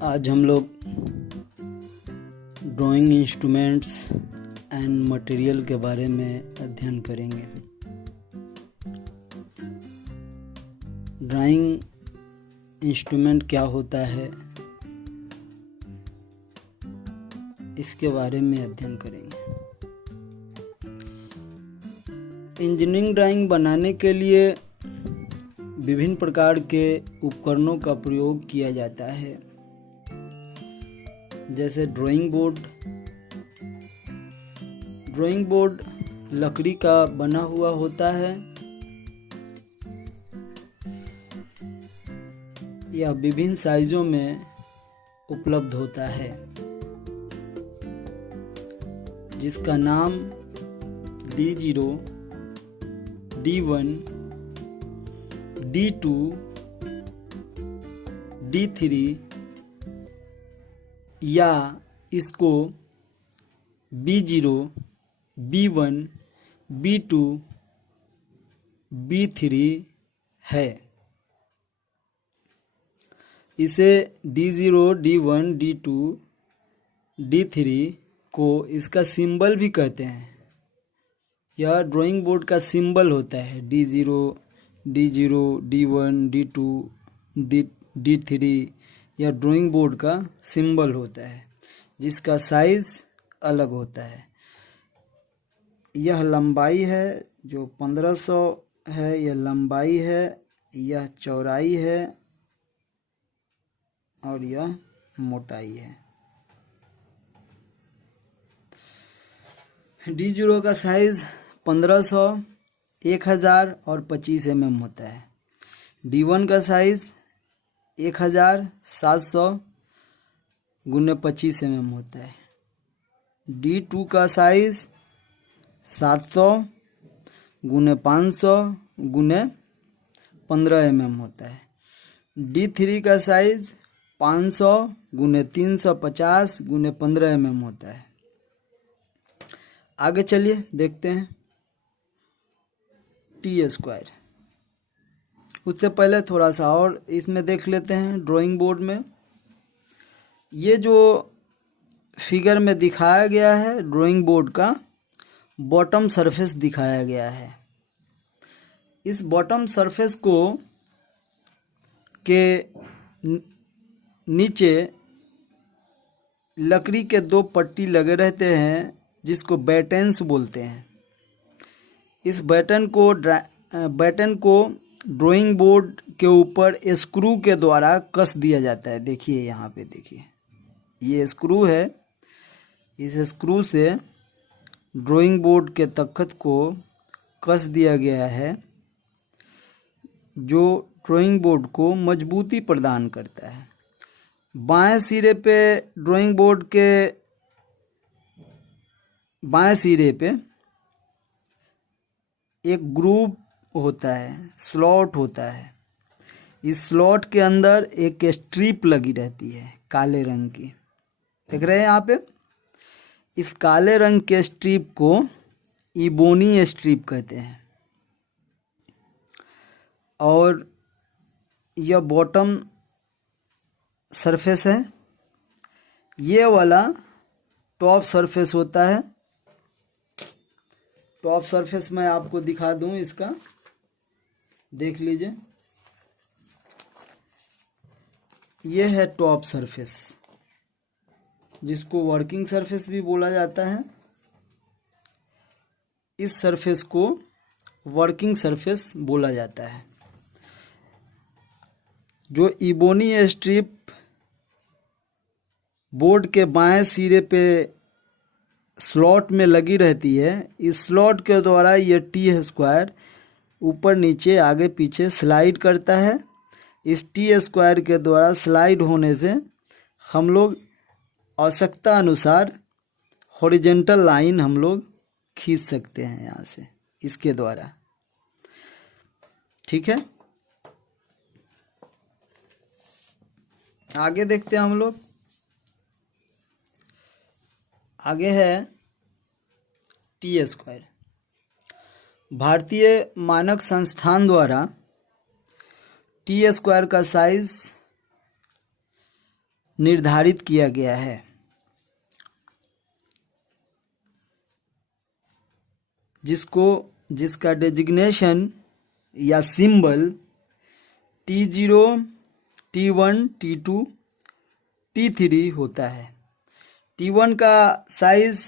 आज हम लोग ड्राइंग इंस्ट्रूमेंट्स एंड मटेरियल के बारे में अध्ययन करेंगे। ड्राइंग इंस्ट्रूमेंट क्या होता है, इसके बारे में अध्ययन करेंगे। इंजीनियरिंग ड्राइंग बनाने के लिए विभिन्न प्रकार के उपकरणों का प्रयोग किया जाता है, जैसे ड्राइंग बोर्ड। ड्राइंग बोर्ड लकड़ी का बना हुआ होता है या विभिन्न साइजों में उपलब्ध होता है, जिसका नाम D0, D1, D2, D3 या इसको B0, B1, B2, B3 है। इसे D0, D1, D2, D3 को इसका सिंबल भी कहते हैं। यह ड्राइंग बोर्ड का सिंबल होता है। D0, D1, D2, D3 यह ड्राइंग बोर्ड का सिंबल होता है, जिसका साइज अलग होता है। यह लंबाई है जो 1500 है, यह लंबाई है, यह चौड़ाई है और यह मोटाई है। D0 का साइज 1500, 1000 और 25 mm होता है। D1 का साइज 1700 गुने 25 mm होता है। D2 का साइज 700 गुने 500 गुने 15 mm होता है। D3 का साइज 500 गुने 350 गुने 15 mm होता है। आगे चलिए देखते हैं T²। उससे पहले थोड़ा सा और इसमें देख लेते हैं। ड्राइंग बोर्ड में ये जो फिगर में दिखाया गया है, ड्राइंग बोर्ड का बॉटम सरफेस दिखाया गया है। इस बॉटम सरफेस को के नीचे लकड़ी के 2 पट्टी लगे रहते हैं, जिसको बैटन्स बोलते हैं। इस बैटन को ड्राइंग बोर्ड के ऊपर स्क्रू के द्वारा कस दिया जाता है। देखिए यहाँ पे, देखिए ये स्क्रू है। इस स्क्रू से ड्राइंग बोर्ड के तख्त को कस दिया गया है, जो ड्राइंग बोर्ड को मजबूती प्रदान करता है। बाएं सिरे पे ड्राइंग बोर्ड के बाएं सिरे पे एक ग्रूव होता है, स्लॉट होता है। इस स्लॉट के अंदर एक स्ट्रिप लगी रहती है काले रंग की, देख रहे हैं यहाँ पे। इस काले रंग के स्ट्रिप को इबोनी स्ट्रिप कहते हैं। और यह बॉटम सरफेस है। ये वाला टॉप सरफेस होता है। टॉप सरफेस मैं आपको दिखा दूं, इसका देख लीजिए। ये है टॉप सरफेस, जिसको वर्किंग सरफेस भी बोला जाता है। इस सरफेस को वर्किंग सरफेस बोला जाता है। जो इबोनी स्ट्रिप बोर्ड के बाएं सिरे पे स्लॉट में लगी रहती है, इस स्लॉट के द्वारा ये T² ऊपर नीचे आगे पीछे स्लाइड करता है। इस T² के द्वारा स्लाइड होने से हम लोग आवश्यकता अनुसार हॉरिजॉन्टल लाइन हम लोग खींच सकते हैं यहाँ से, इसके द्वारा। ठीक है, आगे देखते हैं हम लोग। आगे है T²। भारतीय मानक संस्थान द्वारा T² का साइज निर्धारित किया गया है। जिसका डेजिग्नेशन या symbol T0, T1, T2, T3 होता है। T1 का साइज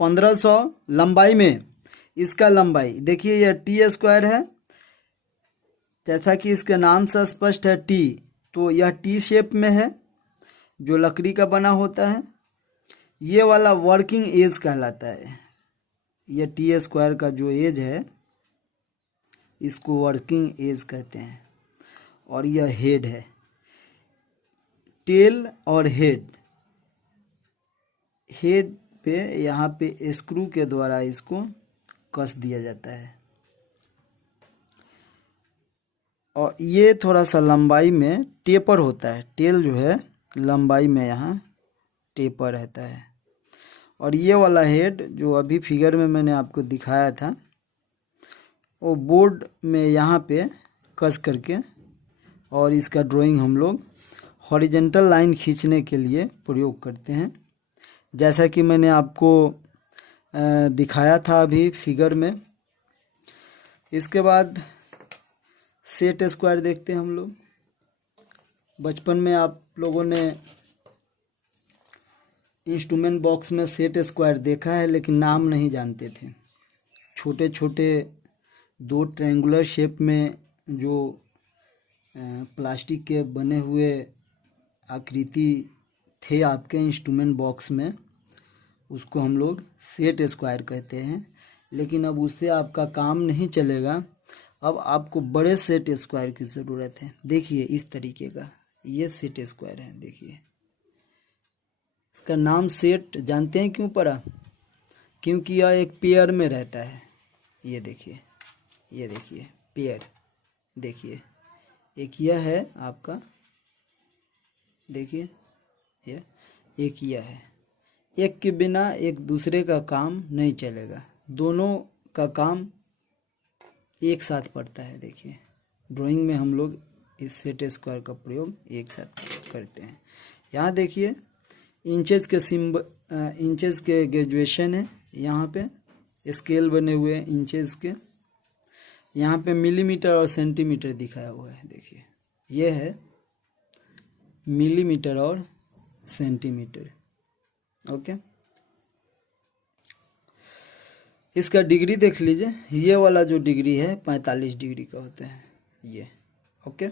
1500 लंबाई में, इसका लंबाई देखिए यह T² है, जैसा कि इसके नाम से स्पष्ट है T, तो यह T शेप में है जो लकड़ी का बना होता है। ये वाला वर्किंग एज कहलाता है। यह T² का जो एज है इसको वर्किंग एज कहते हैं। और यह हेड है, टेल और हेड पे यहाँ पे स्क्रू के द्वारा इसको कस दिया जाता है। और ये थोड़ा सा लंबाई में टेपर होता है, टेल जो है लंबाई में यहाँ टेपर रहता है। और ये वाला हेड जो अभी फिगर में मैंने आपको दिखाया था, वो बोर्ड में यहाँ पे कस करके, और इसका ड्राइंग हम लोग हॉरिजेंटल लाइन खींचने के लिए प्रयोग करते हैं, जैसा कि मैंने आपको दिखाया था अभी फिगर में। इसके बाद सेट स्क्वायर देखते हैं हम लोग। बचपन में आप लोगों ने इंस्ट्रूमेंट बॉक्स में सेट स्क्वायर देखा है, लेकिन नाम नहीं जानते थे। छोटे छोटे 2 ट्रायंगुलर शेप में जो प्लास्टिक के बने हुए आकृति थे आपके इंस्ट्रूमेंट बॉक्स में, उसको हम लोग सेट स्क्वायर कहते हैं। लेकिन अब उससे आपका काम नहीं चलेगा, अब आपको बड़े सेट स्क्वायर की ज़रूरत है। देखिए इस तरीके का ये सेट स्क्वायर है। देखिए इसका नाम सेट जानते हैं क्यों पड़ा? क्योंकि यह एक पेयर में रहता है। ये देखिए पेयर, देखिए एक यह है आपका, देखिए ये एक यह है। एक के बिना एक दूसरे का काम नहीं चलेगा, दोनों का काम एक साथ पड़ता है। देखिए ड्राइंग में हम लोग इस सेट स्क्वायर का प्रयोग एक साथ करते हैं। यहाँ देखिए इंचेस के ग्रेजुएशन है, यहाँ पे स्केल बने हुए हैं इंचेस के। यहाँ पे मिलीमीटर और सेंटीमीटर दिखाया हुआ है। देखिए ये है मिलीमीटर और सेंटीमीटर। ओके, इसका डिग्री देख लीजिए। ये वाला जो डिग्री है 45 डिग्री का होता है ये। ओके,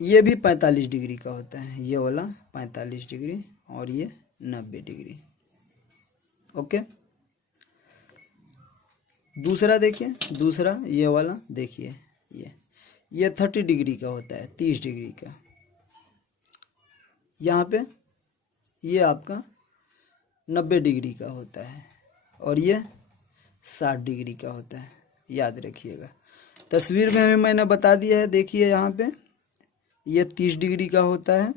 ये भी 45 डिग्री का होता है, ये वाला 45 डिग्री और ये 90 डिग्री। ओके, दूसरा देखिए, दूसरा ये वाला देखिए, ये 30 डिग्री का होता है, 30 डिग्री का। यहाँ पे ये आपका 90 डिग्री का होता है और ये 60 डिग्री का होता है, याद रखिएगा। तस्वीर में मैंने बता दिया है। देखिए यहाँ पे ये 30 डिग्री का होता है,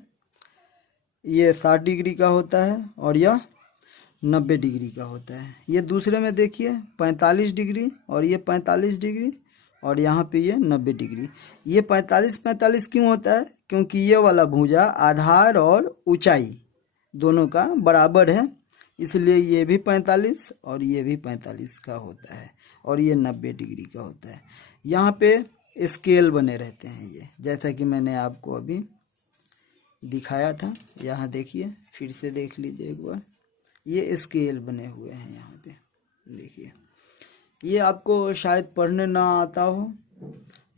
ये 60 डिग्री का होता है और यह 90 डिग्री का होता है। ये दूसरे में देखिए 45 डिग्री और ये 45 डिग्री और यहाँ पे ये 90 डिग्री। ये 45 क्यों होता है? क्योंकि ये वाला भुजा आधार और ऊंचाई दोनों का बराबर है, इसलिए ये भी 45 और ये भी 45 का होता है और ये 90 डिग्री का होता है। यहाँ पे स्केल बने रहते हैं ये, जैसा कि मैंने आपको अभी दिखाया था। यहाँ देखिए, फिर से देख लीजिए एक बार, ये स्केल बने हुए हैं यहाँ पे। देखिए ये आपको शायद पढ़ने ना आता हो।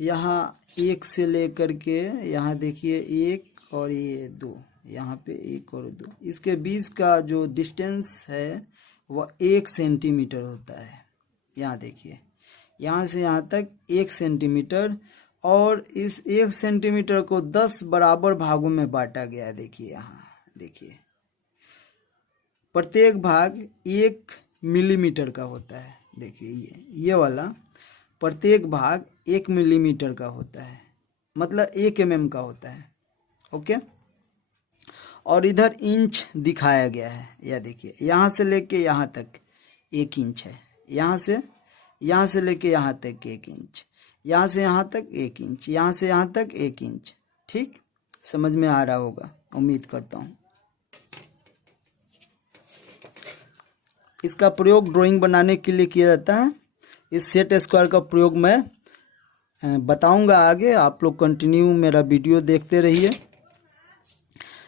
यहाँ 1 से लेकर के यहाँ देखिए 1 और ये 2, यहाँ पे 1 और 2, इसके बीच का जो डिस्टेंस है वह 1 सेंटीमीटर होता है। यहाँ देखिए, यहाँ से यहाँ तक 1 सेंटीमीटर और इस 1 सेंटीमीटर को 10 बराबर भागों में बांटा गया है। देखिए यहाँ देखिए, प्रत्येक भाग 1 मिलीमीटर का होता है। देखिए ये वाला प्रत्येक भाग 1 मिलीमीटर का होता है, मतलब 1 mm का होता है। ओके, और इधर इंच दिखाया गया है। यह देखिए, यहाँ से लेके यहाँ तक 1 इंच है, यहाँ से लेके यहाँ तक 1 इंच, यहाँ से यहाँ तक 1 इंच, यहाँ से यहाँ तक 1 इंच। ठीक, समझ में आ रहा होगा उम्मीद करता हूँ। इसका प्रयोग ड्राइंग बनाने के लिए किया जाता है। इस सेट स्क्वायर का प्रयोग मैं बताऊंगा आगे, आप लोग कंटिन्यू मेरा वीडियो देखते रहिए।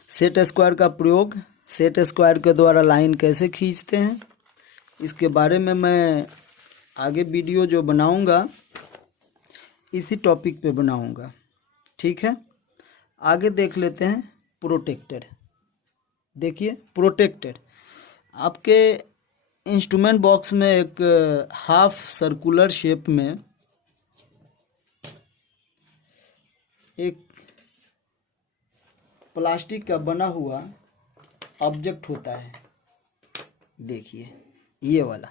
सेट स्क्वायर का प्रयोग, सेट स्क्वायर के द्वारा लाइन कैसे खींचते हैं, इसके बारे में मैं आगे वीडियो जो बनाऊंगा इसी टॉपिक पे बनाऊंगा, ठीक है। आगे देख लेते हैं प्रोटेक्टर। देखिए प्रोटेक्टर, आपके इंस्ट्रूमेंट बॉक्स में एक हाफ सर्कुलर शेप में एक प्लास्टिक का बना हुआ ऑब्जेक्ट होता है। देखिए ये वाला,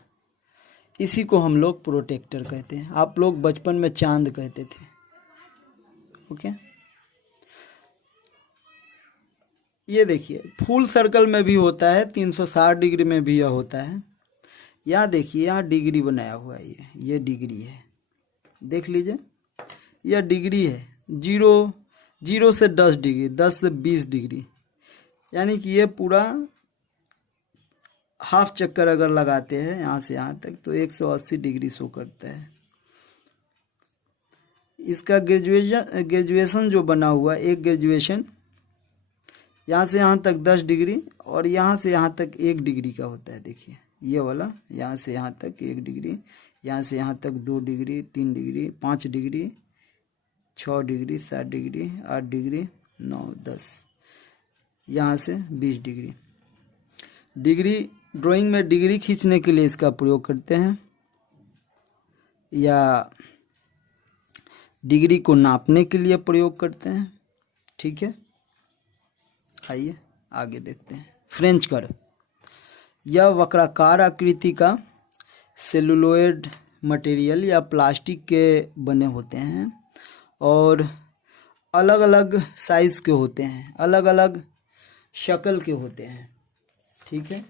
इसी को हम लोग प्रोटेक्टर कहते हैं। आप लोग बचपन में चांद कहते थे, ओके। ये देखिए फुल सर्कल में भी होता है, 360 डिग्री में भी यह होता है। यहाँ देखिए, यहाँ डिग्री बनाया हुआ है, ये डिग्री है, देख लीजिए यह डिग्री है। 0 से 10 डिग्री, 10 से 20 डिग्री, यानी कि ये पूरा हाफ चक्कर अगर लगाते हैं यहाँ से यहाँ तक तो 180 डिग्री शो करता है। इसका ग्रेजुएशन जो बना हुआ, एक ग्रेजुएशन यहाँ से यहाँ तक 10 डिग्री और यहाँ से यहाँ तक 1 डिग्री का होता है। देखिए ये वाला, यहाँ से यहाँ तक 1 डिग्री, यहाँ से यहाँ तक 2 degree, 3 degree, 5 degree, 6 degree, 7 degree, 8 degree, 9, 10, यहाँ से 20 डिग्री। डिग्री ड्राइंग में डिग्री खींचने के लिए इसका प्रयोग करते हैं, या डिग्री को नापने के लिए प्रयोग करते हैं, ठीक है। आइए आगे देखते हैं। फ्रेंच कर्व, यह वक्राकार आकृति का सेलुलोइड मटेरियल या प्लास्टिक के बने होते हैं और अलग अलग साइज़ के होते हैं, अलग अलग शक्ल के होते हैं, ठीक है।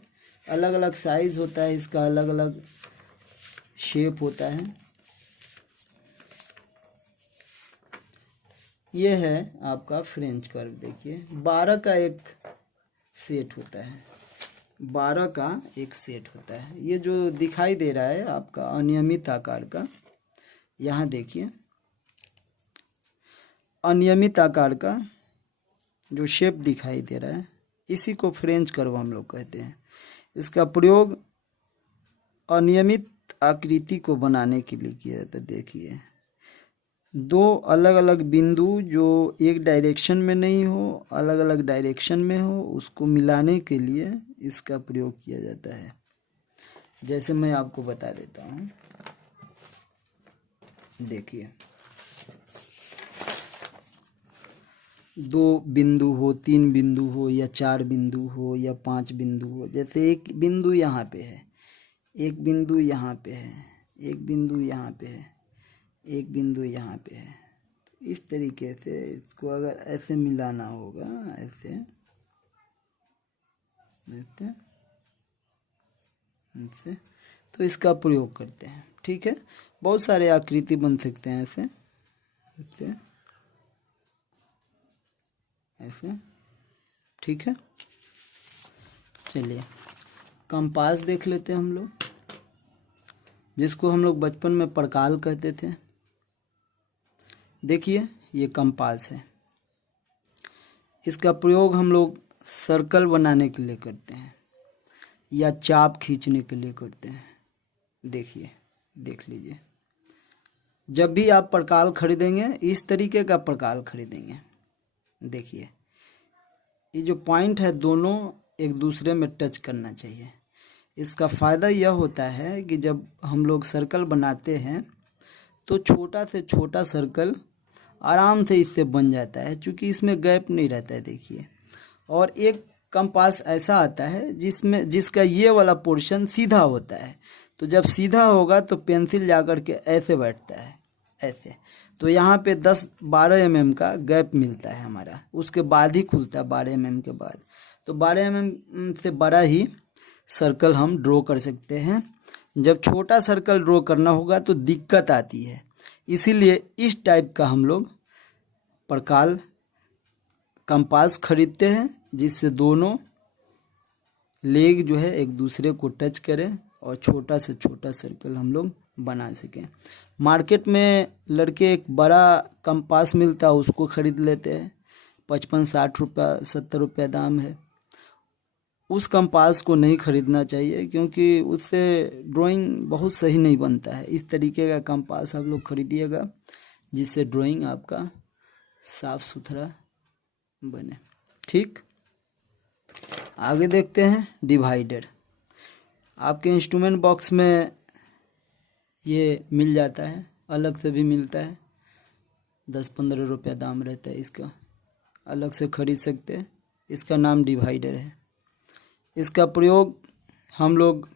अलग अलग साइज़ होता है इसका, अलग अलग शेप होता है। ये है आपका फ्रेंच कर्व। देखिए 12 का एक सेट होता है, 12 का एक सेट होता है। ये जो दिखाई दे रहा है आपका अनियमित आकार का, यहाँ देखिए अनियमित आकार का जो शेप दिखाई दे रहा है, इसी को फ्रेंच कर्व हम लोग कहते हैं। इसका प्रयोग अनियमित आकृति को बनाने के लिए किया जाता है। देखिए 2 अलग अलग बिंदु जो एक डायरेक्शन में नहीं हो, अलग अलग डायरेक्शन में हो, उसको मिलाने के लिए इसका प्रयोग किया जाता है। जैसे मैं आपको बता देता हूँ, देखिए 2 बिंदु हो, 3 बिंदु हो, या 4 बिंदु हो, या 5 बिंदु हो। जैसे एक बिंदु यहाँ पे है, एक बिंदु यहाँ पे है, एक बिंदु यहाँ पे है, एक बिंदु यहाँ पे है। तो इस तरीके से इसको अगर ऐसे मिलाना होगा, ऐसे ऐसे ऐसे, तो इसका प्रयोग करते हैं, ठीक है। बहुत सारे आकृति बन सकते हैं ऐसे ऐसे ऐसे, ठीक है। चलिए कंपास देख लेते हैं हम लोग, जिसको हम लोग बचपन में परकाल कहते थे। देखिए ये कंपास है, इसका प्रयोग हम लोग सर्कल बनाने के लिए करते हैं या चाप खींचने के लिए करते हैं। देखिए देख लीजिए, जब भी आप परकाल खरीदेंगे इस तरीके का परकाल खरीदेंगे। देखिए ये जो पॉइंट है दोनों एक दूसरे में टच करना चाहिए। इसका फ़ायदा यह होता है कि जब हम लोग सर्कल बनाते हैं तो छोटा से छोटा सर्कल आराम से इससे बन जाता है, क्योंकि इसमें गैप नहीं रहता है। देखिए, और एक कंपास ऐसा आता है जिसका ये वाला पोर्शन सीधा होता है, तो जब सीधा होगा तो पेंसिल जाकर के ऐसे बैठता है, ऐसे। तो यहाँ पे 10-12 mm का गैप मिलता है हमारा, उसके बाद ही खुलता है 12 mm के बाद। तो 12 mm से बड़ा ही सर्कल हम ड्रॉ कर सकते हैं। जब छोटा सर्कल ड्रॉ करना होगा तो दिक्कत आती है, इसीलिए इस टाइप का हम लोग परकाल कंपास खरीदते हैं जिससे दोनों लेग जो है एक दूसरे को टच करें और छोटा से छोटा सर्कल हम लोग बना सकें। मार्केट में लड़के एक बड़ा कंपास मिलता है उसको खरीद लेते हैं, 55-60 रुपया 70 रुपया दाम है। उस कंपास को नहीं खरीदना चाहिए क्योंकि उससे ड्राइंग बहुत सही नहीं बनता है। इस तरीके का कंपास आप लोग खरीदिएगा जिससे ड्राइंग आपका साफ सुथरा बने। ठीक, आगे देखते हैं डिवाइडर। आपके इंस्ट्रूमेंट बॉक्स में ये मिल जाता है, अलग से भी मिलता है, 10-15 रुपया दाम रहता है इसका, अलग से खरीद सकते हैं। इसका नाम डिवाइडर है। इसका प्रयोग हम लोग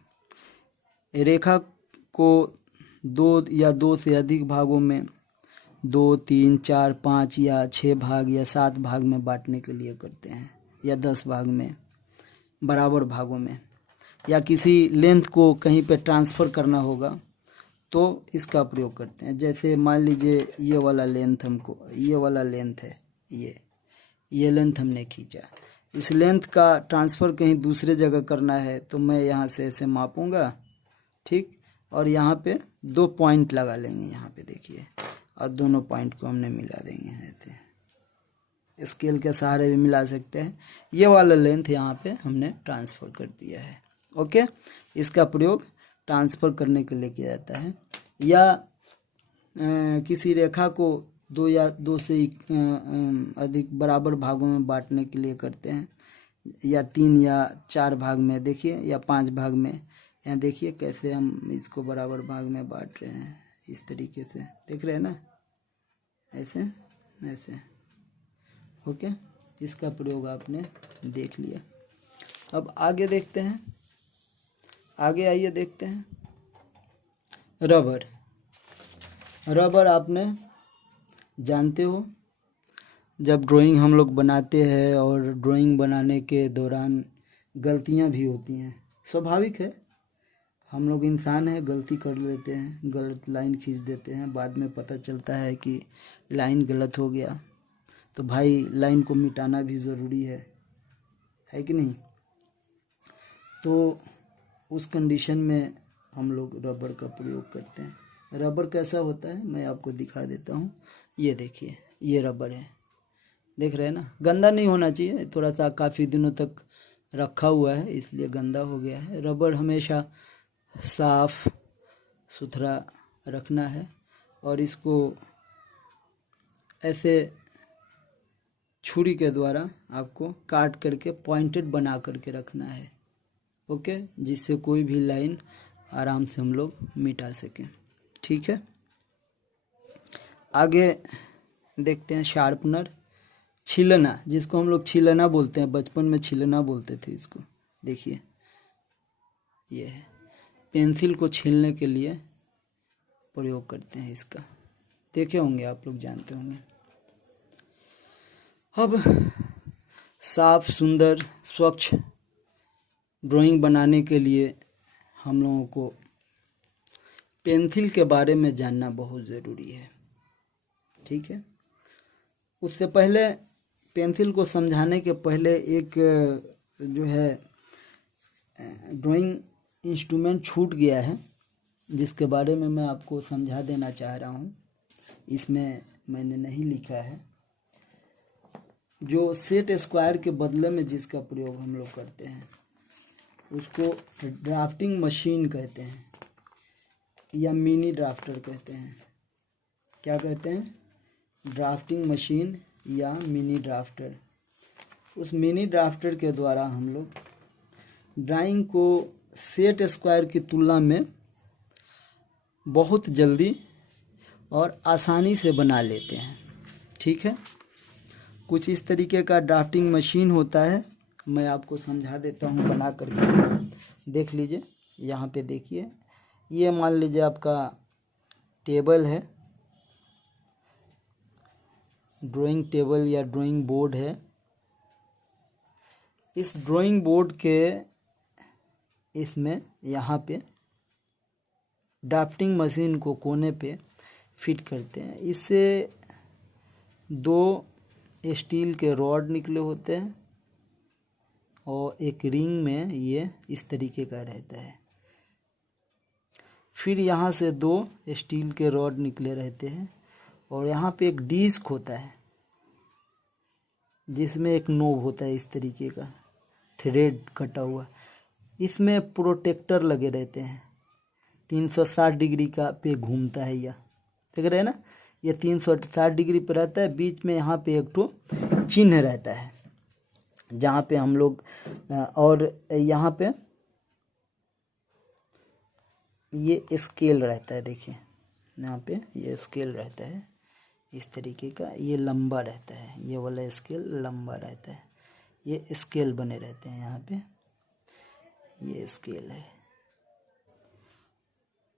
रेखा को 2 से अधिक भागों में 2, 3, 4, 5 या 6 भाग या 7 भाग में बांटने के लिए करते हैं, या 10 भाग में बराबर भागों में, या किसी लेंथ को कहीं पे ट्रांसफ़र करना होगा तो इसका प्रयोग करते हैं। जैसे मान लीजिए ये वाला लेंथ हमको, ये वाला लेंथ है, ये लेंथ हमने खींचा, इस लेंथ का ट्रांसफ़र कहीं दूसरे जगह करना है तो मैं यहाँ से ऐसे मापूंगा, ठीक, और यहाँ पे 2 पॉइंट लगा लेंगे, यहाँ पे देखिए, और दोनों पॉइंट को हमने मिला देंगे ऐसे। स्केल के सहारे भी मिला सकते हैं। ये वाला लेंथ यहाँ पे हमने ट्रांसफ़र कर दिया है। ओके, इसका प्रयोग ट्रांसफ़र करने के लिए किया जाता है, या किसी रेखा को 2 या 2 से अधिक बराबर भागों में बांटने के लिए करते हैं, या 3 या 4 भाग में, देखिए, या 5 भाग में। यहाँ देखिए कैसे हम इसको बराबर भाग में बांट रहे हैं, इस तरीके से, देख रहे हैं ना, ऐसे ऐसे। ओके, इसका प्रयोग आपने देख लिया। अब आगे देखते हैं, आगे आइए देखते हैं रबर। रबर आपने जानते हो, जब ड्राइंग हम लोग बनाते हैं और ड्राइंग बनाने के दौरान गलतियां भी होती हैं, स्वाभाविक है, हम लोग इंसान हैं, गलती कर लेते हैं, गलत लाइन खींच देते हैं, बाद में पता चलता है कि लाइन गलत हो गया, तो भाई लाइन को मिटाना भी ज़रूरी है कि नहीं। तो उस कंडीशन में हम लोग रबर का प्रयोग करते हैं। रबर कैसा होता है मैं आपको दिखा देता हूँ। ये देखिए, ये रबर है, देख रहे हैं ना, गंदा नहीं होना चाहिए, थोड़ा सा काफ़ी दिनों तक रखा हुआ है इसलिए गंदा हो गया है। रबर हमेशा साफ सुथरा रखना है और इसको ऐसे छुरी के द्वारा आपको काट करके पॉइंटेड बना करके रखना है। ओके, जिससे कोई भी लाइन आराम से हम लोग मिटा सकें। ठीक है, आगे देखते हैं शार्पनर। छीलना, जिसको हम लोग छीलना बोलते हैं, बचपन में छीलना बोलते थे इसको। देखिए ये है, पेंसिल को छीलने के लिए प्रयोग करते हैं इसका, देखे होंगे आप लोग, जानते होंगे। अब साफ सुंदर स्वच्छ ड्राइंग बनाने के लिए हम लोगों को पेंसिल के बारे में जानना बहुत ज़रूरी है। ठीक है, उससे पहले पेंसिल को समझाने के पहले एक जो है ड्राइंग इंस्ट्रूमेंट छूट गया है, जिसके बारे में मैं आपको समझा देना चाह रहा हूँ। इसमें मैंने नहीं लिखा है, जो सेट स्क्वायर के बदले में जिसका प्रयोग हम लोग करते हैं उसको ड्राफ्टिंग मशीन कहते हैं, या मिनी ड्राफ्टर कहते हैं। क्या कहते हैं? ड्राफ्टिंग मशीन या मिनी ड्राफ्टर। उस मिनी ड्राफ्टर के द्वारा हम लोग ड्राइंग को सेट स्क्वायर की तुलना में बहुत जल्दी और आसानी से बना लेते हैं। ठीक है, कुछ इस तरीके का ड्राफ्टिंग मशीन होता है, मैं आपको समझा देता हूँ बना करके। देख लीजिए, यहाँ पे देखिए, ये मान लीजिए आपका टेबल है, ड्राइंग टेबल या ड्राइंग बोर्ड है। इस ड्राइंग बोर्ड के इसमें यहाँ पे ड्राफ्टिंग मशीन को कोने पे फिट करते हैं। इससे 2 स्टील के रॉड निकले होते हैं और एक रिंग में ये इस तरीके का रहता है। फिर यहाँ से 2 स्टील के रॉड निकले रहते हैं और यहाँ पे एक डिस्क होता है जिसमें एक नोब होता है इस तरीके का थ्रेड कटा हुआ। इसमें प्रोटेक्टर लगे रहते हैं। 360 डिग्री का पे घूमता है यह, देख रहे हैं ना, ये 360 डिग्री पे रहता है। बीच में यहाँ पे एक तो चिन्ह रहता है जहाँ पे हम लोग और यहाँ पे ये स्केल रहता है। देखिए यहाँ पे ये स्केल रहता है इस तरीके का, ये लंबा रहता है, ये वाला स्केल लंबा रहता है। ये स्केल बने रहते हैं यहाँ पे, ये स्केल है।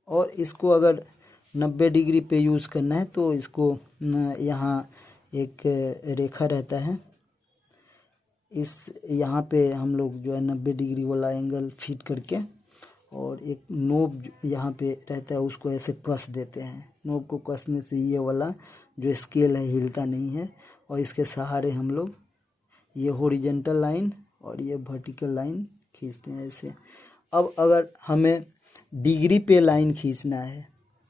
और इसको अगर 90 डिग्री पे यूज़ करना है तो इसको यहाँ एक रेखा रहता है, इस यहाँ पे हम लोग जो है 90 डिग्री वाला एंगल फिट करके और एक नोब यहाँ पे रहता है उसको ऐसे कस देते हैं। नोब को कसने से ये वाला जो स्केल है हिलता नहीं है और इसके सहारे हम लोग ये हॉरिजॉन्टल लाइन और ये वर्टिकल लाइन खींचते हैं ऐसे। अब अगर हमें डिग्री पे लाइन खींचना है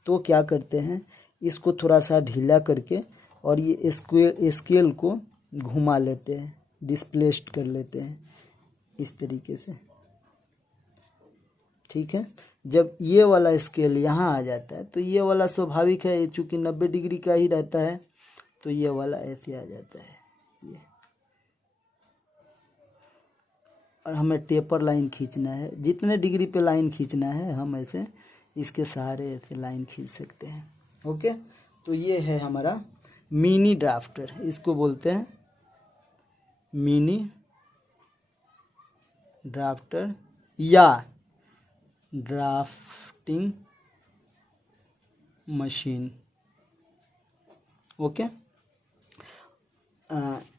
तो क्या करते हैं, इसको थोड़ा सा ढीला करके और ये स्केल को घुमा लेते हैं, डिस्प्लेस्ड कर लेते हैं इस तरीके से, ठीक है। जब ये वाला स्केल यहाँ आ जाता है तो ये वाला स्वाभाविक है, चूँकि 90 डिग्री का ही रहता है तो ये वाला ऐसे आ जाता है ये। और हमें टेपर लाइन खींचना है, जितने डिग्री पे लाइन खींचना है हम ऐसे इसके सहारे ऐसे लाइन खींच सकते हैं। ओके, तो ये है हमारा मिनी ड्राफ्टर, इसको बोलते हैं मिनी ड्राफ्टर या ड्राफ्टिंग मशीन। ओके,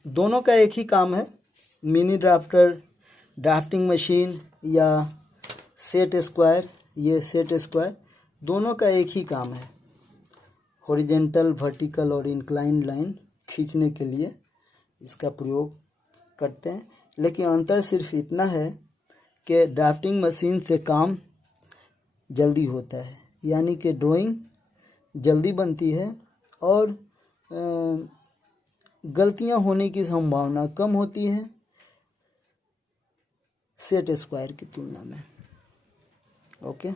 दोनों का एक ही काम है, मिनी ड्राफ्टर, ड्राफ्टिंग मशीन या सेट स्क्वायर, ये सेट स्क्वायर, दोनों का एक ही काम है, हॉरिजॉन्टल, वर्टिकल और इंक्लाइंड लाइन खींचने के लिए इसका प्रयोग करते हैं। लेकिन अंतर सिर्फ इतना है कि ड्राफ्टिंग मशीन से काम जल्दी होता है, यानी कि ड्राइंग जल्दी बनती है और गलतियां होने की संभावना कम होती है सेट स्क्वायर की तुलना में। ओके,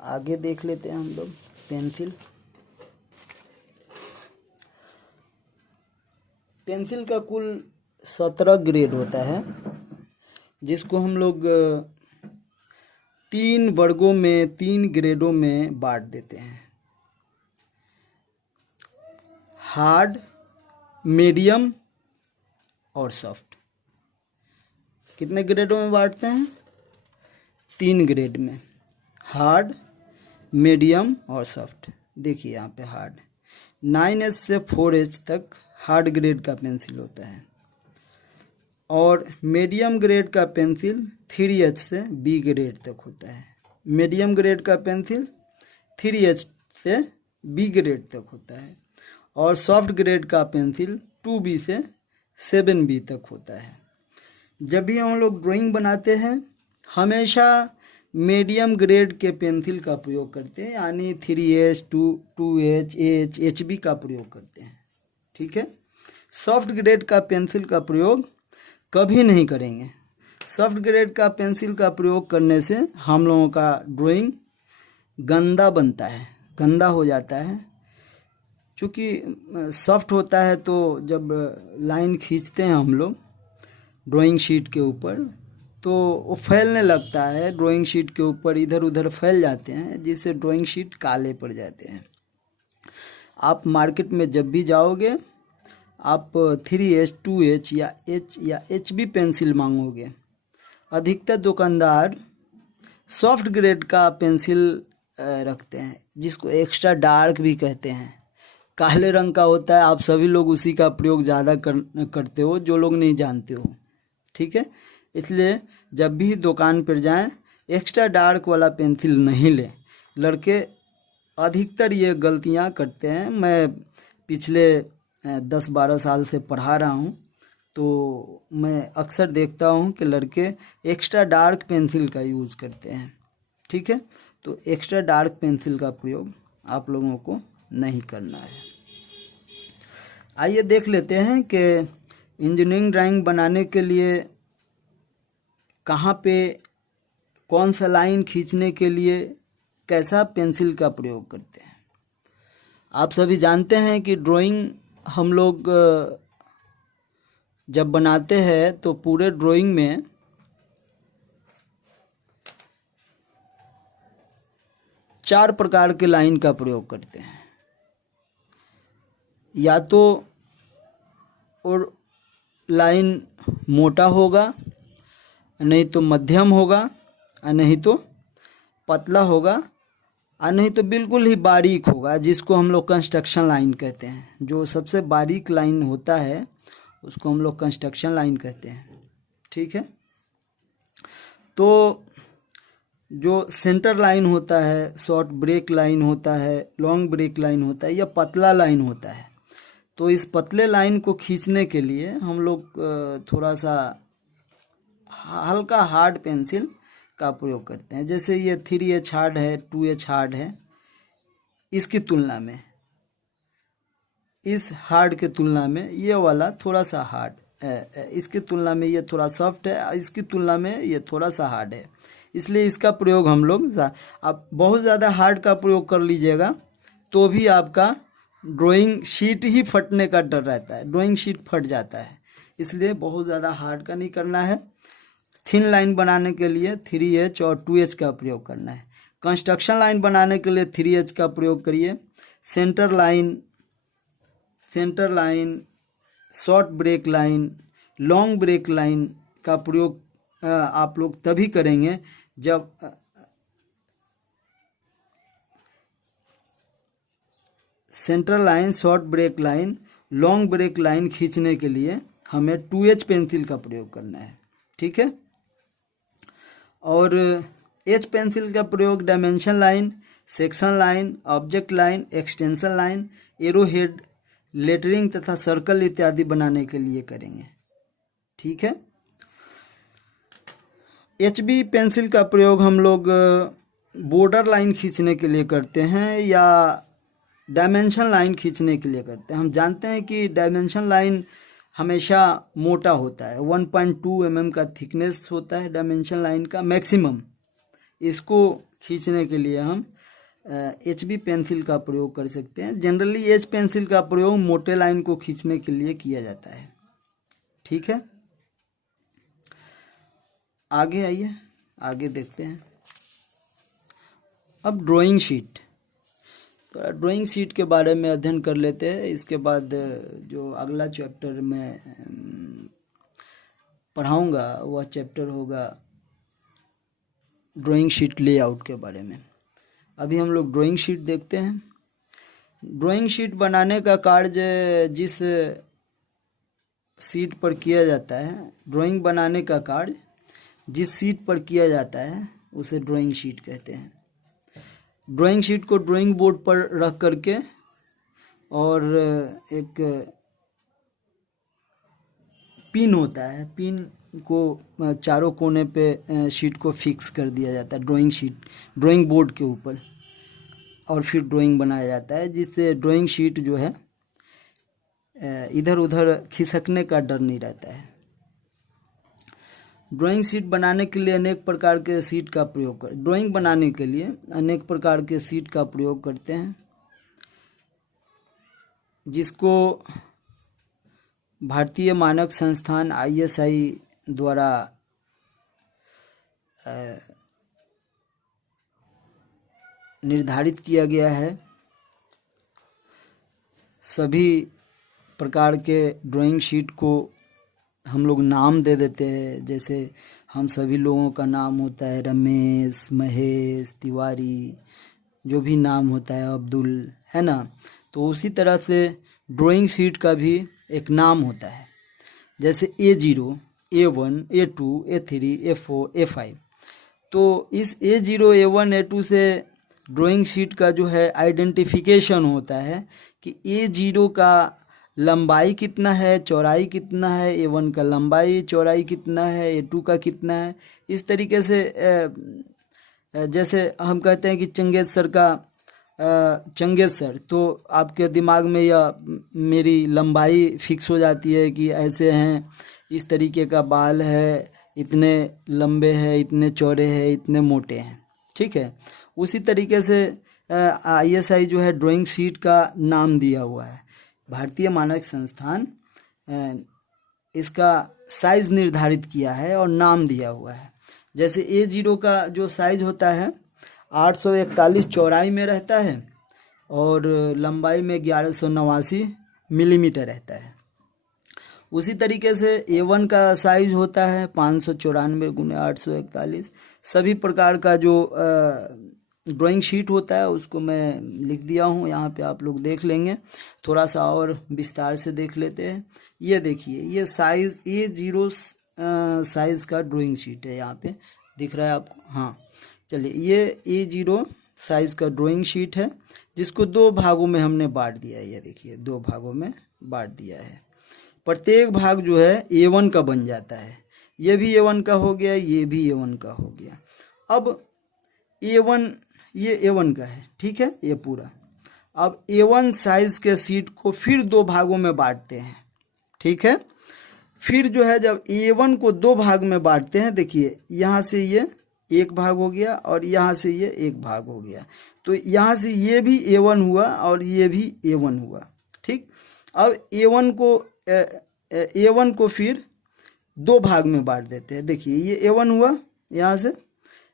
आगे देख लेते हैं हम लोग पेंसिल। पेंसिल का कुल 17 ग्रेड होता है, जिसको हम लोग 3 वर्गों में 3 ग्रेडों में बांट देते हैं, हार्ड, मीडियम और सॉफ्ट। कितने ग्रेडों में बांटते हैं? 3 ग्रेड में, हार्ड, मीडियम और सॉफ्ट। देखिए यहाँ पे हार्ड 9H से 4H तक हार्ड ग्रेड का पेंसिल होता है और मीडियम ग्रेड का पेंसिल 3H से B ग्रेड तक होता है। मीडियम ग्रेड का पेंसिल 3H से B ग्रेड तक होता है और सॉफ्ट ग्रेड का पेंसिल 2B से 7B तक होता है। जब भी हम लोग ड्राइंग बनाते हैं हमेशा मीडियम ग्रेड के पेंसिल का प्रयोग करते हैं, यानी 3H, 2H, H, HB का प्रयोग करते हैं, ठीक है। सॉफ्ट ग्रेड का पेंसिल का प्रयोग कभी नहीं करेंगे। सॉफ्ट ग्रेड का पेंसिल का प्रयोग करने से हम लोगों का ड्राइंग गंदा बनता है, गंदा हो जाता है। क्योंकि सॉफ्ट होता है तो जब लाइन खींचते हैं हम लोग ड्राइंग शीट के ऊपर तो वो फैलने लगता है, ड्राइंग शीट के ऊपर इधर उधर फैल जाते हैं, जिससे ड्राइंग शीट काले पड़ जाते हैं। आप मार्केट में जब भी जाओगे आप 3H, 2H या H या HB पेंसिल मांगोगे, अधिकतर दुकानदार सॉफ्ट ग्रेड का पेंसिल रखते हैं, जिसको एक्स्ट्रा डार्क भी कहते हैं। काले रंग का होता है, आप सभी लोग उसी का प्रयोग ज़्यादा करते हो, जो लोग नहीं जानते हो, ठीक है। इसलिए जब भी दुकान पर जाएं एक्स्ट्रा डार्क वाला पेंसिल नहीं लें। लड़के अधिकतर ये गलतियां करते हैं। मैं पिछले 10-12 साल से पढ़ा रहा हूँ, तो मैं अक्सर देखता हूँ कि लड़के एक्स्ट्रा डार्क पेंसिल का यूज़ करते हैं। ठीक है, तो एक्स्ट्रा डार्क पेंसिल का प्रयोग आप लोगों को नहीं करना है। आइए देख लेते हैं कि इंजीनियरिंग ड्राइंग बनाने के लिए कहाँ पे कौन सा लाइन खींचने के लिए कैसा पेंसिल का प्रयोग करते हैं। आप सभी जानते हैं कि ड्राइंग हम लोग जब बनाते हैं तो पूरे ड्राइंग में चार प्रकार के लाइन का प्रयोग करते हैं। या तो और लाइन मोटा होगा, नहीं तो मध्यम होगा, और नहीं तो पतला होगा, और नहीं तो बिल्कुल ही बारीक होगा, जिसको हम लोग कंस्ट्रक्शन लाइन कहते हैं। जो सबसे बारीक लाइन होता है उसको हम लोग कंस्ट्रक्शन लाइन कहते हैं। ठीक है, तो जो सेंटर लाइन होता है, शॉर्ट ब्रेक लाइन होता है, लॉन्ग ब्रेक लाइन होता है, या पतला लाइन होता है, तो इस पतले लाइन को खींचने के लिए हम लोग थोड़ा सा हल्का हार्ड पेंसिल का प्रयोग करते हैं। जैसे ये 3H हार्ड है, 2H हार्ड है, इसकी तुलना में, इस हार्ड के तुलना में ये वाला थोड़ा सा हार्ड है, इसकी तुलना में ये थोड़ा सॉफ्ट है, इसकी तुलना में ये थोड़ा सा हार्ड है। इसलिए इसका प्रयोग हम लोग, आप बहुत ज़्यादा हार्ड का प्रयोग कर लीजिएगा तो भी आपका ड्राइंग शीट ही फटने का डर रहता है, ड्राइंग शीट फट जाता है। इसलिए बहुत ज़्यादा हार्ड का नहीं करना है। थिन लाइन बनाने के लिए 3H और 2H का प्रयोग करना है। कंस्ट्रक्शन लाइन बनाने के लिए 3H का प्रयोग करिए। Centre line, short break line, long break line का प्रयोग आप लोग तभी करेंगे जब centre line, short break line, long break line खींचने के लिए हमें 2H पेंसिल का प्रयोग करना है। ठीक है, और H पेंसिल का प्रयोग dimension line, section line, object line, extension line, arrow head, lettering तथा सर्कल इत्यादि बनाने के लिए करेंगे। ठीक है, HB पेंसिल का प्रयोग हम लोग बॉर्डर लाइन खींचने के लिए करते हैं या डायमेंशन लाइन खींचने के लिए करते हैं। हम जानते हैं कि डायमेंशन लाइन हमेशा मोटा होता है, 1.2 mm का थिकनेस होता है डायमेंशन लाइन का मैक्सिमम। इसको खींचने के लिए हम HB पेंसिल का प्रयोग कर सकते हैं। जनरली H पेंसिल का प्रयोग मोटे लाइन को खींचने के लिए किया जाता है। ठीक है, आगे आइए, आगे देखते हैं। अब ड्राइंग शीट, तो ड्राइंग शीट के बारे में अध्ययन कर लेते हैं। इसके बाद जो अगला चैप्टर में पढ़ाऊंगा वह चैप्टर होगा ड्राइंग शीट लेआउट के बारे में। अभी हम लोग ड्राइंग शीट देखते हैं। ड्राइंग शीट बनाने का कार्य जिस शीट पर किया जाता है, ड्राइंग बनाने का कार्य जिस शीट पर किया जाता है उसे ड्राइंग शीट कहते हैं। ड्राइंग शीट को ड्राइंग बोर्ड पर रख करके और एक पिन होता है, पिन को चारों कोने पे शीट को फिक्स कर दिया जाता है ड्राइंग बोर्ड के ऊपर, और फिर ड्राइंग बनाया जाता है, जिससे ड्राइंग शीट जो है इधर उधर खिसकने का डर नहीं रहता है। ड्राइंग शीट बनाने के लिए अनेक प्रकार के शीट का प्रयोग ड्राइंग बनाने के लिए अनेक प्रकार के शीट का प्रयोग करते हैं, जिसको भारतीय मानक संस्थान ISI द्वारा निर्धारित किया गया है। सभी प्रकार के ड्राइंग शीट को हम लोग नाम दे देते हैं। जैसे हम सभी लोगों का नाम होता है रमेश, महेश, तिवारी, जो भी नाम होता है, अब्दुल, है ना। तो उसी तरह से ड्राइंग शीट का भी एक नाम होता है। जैसे A0, A1, A2, A3, A4, A5। तो इस A0, A1, A2 से ड्राइंग शीट का जो है आइडेंटिफिकेशन होता है कि A0 का लंबाई कितना है, चौड़ाई कितना है, A1 का लंबाई चौड़ाई कितना है, A2 का कितना है। इस तरीके से जैसे हम कहते हैं कि चंगेज सर, तो आपके दिमाग में यह मेरी लंबाई फिक्स हो जाती है कि ऐसे हैं, इस तरीके का बाल है, इतने लंबे हैं, इतने चौड़े हैं, इतने मोटे हैं। ठीक है, उसी तरीके से ISI जो है ड्राइंग शीट का नाम दिया हुआ है। भारतीय मानक संस्थान इसका साइज निर्धारित किया है और नाम दिया हुआ है। जैसे A0 का जो साइज होता है 841 चौड़ाई में रहता है और लंबाई में 1189 मिलीमीटर रहता है। उसी तरीके से A1 का साइज होता है 594 गुने 841। सभी प्रकार का जो ड्राइंग शीट होता है उसको मैं लिख दिया हूँ यहाँ पे, आप लोग देख लेंगे। थोड़ा सा और विस्तार से देख लेते हैं। ये देखिए, ये साइज A0 साइज का ड्राइंग शीट है, यहाँ पे दिख रहा है आपको। हाँ चलिए, ये A0 साइज का ड्राइंग शीट है जिसको 2 भागों में हमने बांट दिया है। ये देखिए 2 भागों में बांट दिया है। प्रत्येक भाग जो है A1 का बन जाता है। ये भी A1 का हो गया, ये भी A1 का हो गया। अब A1, ये A1 का है, ठीक है, ये पूरा। अब A1 साइज के शीट को फिर 2 भागों में बांटते हैं, ठीक है। फिर जो है जब A1 को 2 भाग में बांटते हैं, देखिए यहाँ से ये एक भाग हो गया और यहाँ से ये एक भाग हो गया, तो यहाँ से ये भी A1 हुआ और ये भी A1 हुआ, ठीक। अब A1 को फिर 2 भाग में बांट देते हैं। देखिए ये A1 हुआ यहाँ से,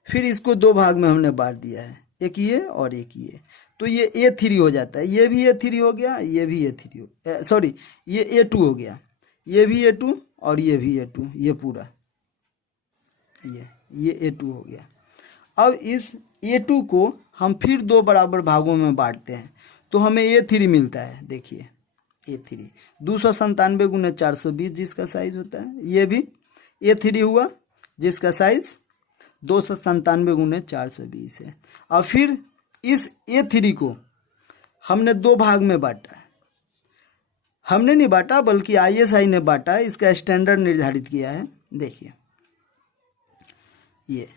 फिर इसको 2 भाग में हमने बांट दिया है, एक ये और एक ये, तो ये A3 हो जाता है। ये भी A3 हो गया, ये भी A3 हो, सॉरी ये A2 हो गया, ये भी A2 और ये भी A2, ये पूरा ये A2 हो गया। अब इस A2 को हम फिर 2 बराबर भागों में बांटते हैं तो हमें A3 मिलता है। देखिए A3 297 गुने 420 जिसका साइज होता है, ये भी A3 हुआ जिसका साइज 297 गुने 420 है। और फिर इस A3 को हमने 2 भाग में बांटा है। हमने नहीं बांटा बल्कि ISI ने बांटा है, इसका स्टैंडर्ड निर्धारित किया है। देखिए ये,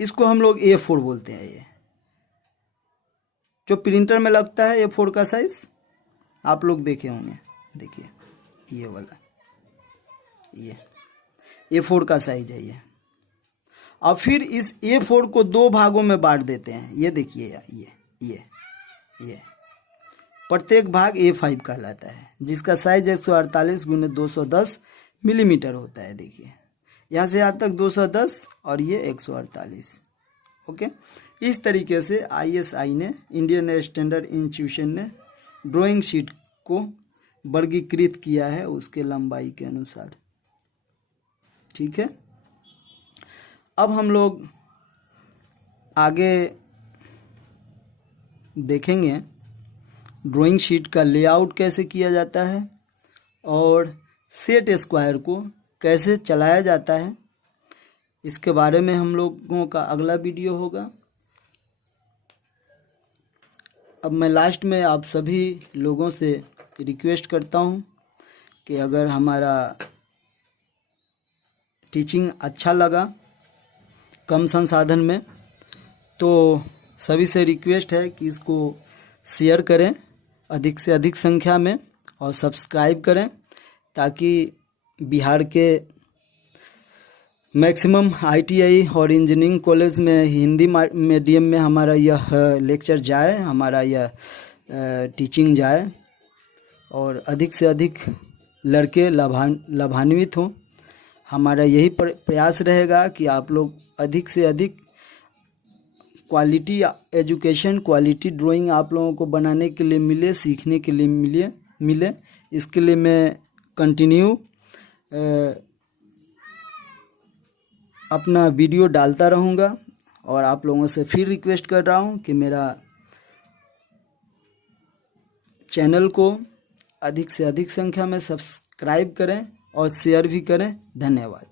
इसको हम लोग A4 बोलते हैं। ये जो प्रिंटर में लगता है A4 का साइज आप लोग देखे होंगे, देखिए ये वाला, ये A4 का साइज है ये। अब फिर इस A4 को 2 भागों में बांट देते हैं। ये देखिए ये प्रत्येक भाग A5 कहलाता है जिसका साइज 148 गुने 210 मिलीमीटर होता है। देखिए यहाँ से यहाँ तक 210 और ये 148, ओके। इस तरीके से ISI ने, इंडियन स्टैंडर्ड इंस्टीट्यूशन ने ड्राइंग शीट को वर्गीकृत किया है उसके लंबाई के अनुसार, ठीक है। अब हम लोग आगे देखेंगे ड्राइंग शीट का लेआउट कैसे किया जाता है और सेट स्क्वायर को कैसे चलाया जाता है। इसके बारे में हम लोगों का अगला वीडियो होगा। अब मैं लास्ट में आप सभी लोगों से रिक्वेस्ट करता हूं कि अगर हमारा टीचिंग अच्छा लगा कम संसाधन में, तो सभी से रिक्वेस्ट है कि इसको शेयर करें अधिक से अधिक संख्या में और सब्सक्राइब करें, ताकि बिहार के मैक्सिमम ITI और इंजीनियरिंग कॉलेज में हिंदी मीडियम में हमारा यह लेक्चर जाए, हमारा यह टीचिंग जाए और अधिक से अधिक लड़के लाभान्वित हों। हमारा यही प्रयास रहेगा कि आप लोग अधिक से अधिक क्वालिटी एजुकेशन, क्वालिटी ड्राइंग आप लोगों को बनाने के लिए मिले, सीखने के लिए मिले। इसके लिए मैं कंटिन्यू अपना वीडियो डालता रहूँगा और आप लोगों से फिर रिक्वेस्ट कर रहा हूँ कि मेरा चैनल को अधिक से अधिक संख्या में सब्सक्राइब करें और शेयर भी करें। धन्यवाद।